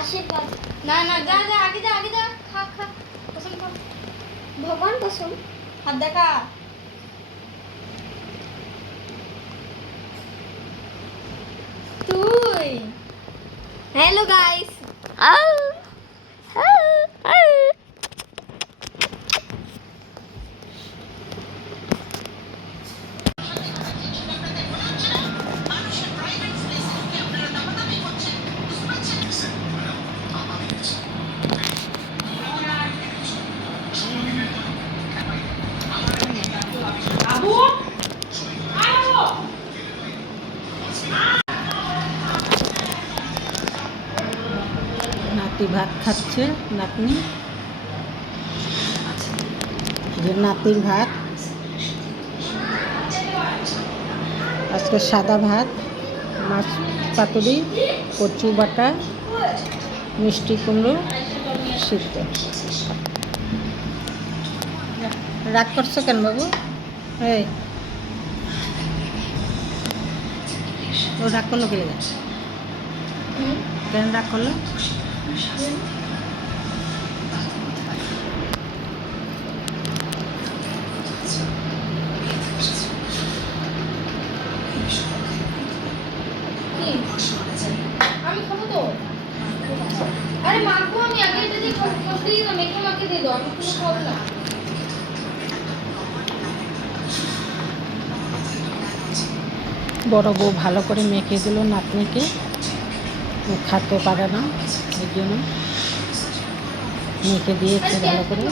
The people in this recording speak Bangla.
আশীর্বাদ। না না, যা যা, আগে যা, আগে যা, খা খা, কসম খা, ভগবান কসম। হাত দেখা। তুই হ্যালো গাইস। আবু, নাতি ভাত খাচ্ছে, নাতনি, যে নাতির ভাত। আজকে সাদা ভাত, মাছ পাতুরি, কচু বাটা, মিষ্টি কুমড়ো সিদ্ধ। রাগ করছো কেন বাবু? এই ও রাগ করলো কে? কেন রাগ করলো? আমি খাবো তো। আরে মাখবো আমি, আগে এটা দিয়ে কষতে দিই না, মেখে মাখে দিয়ে দাও, আমি কোনো খাবো না। বড় বউ ভালো করে মেখে দিল নাতনিকে, ও খেতে পারে না, এই জন্য মেখে দিয়েছে ভালো করে।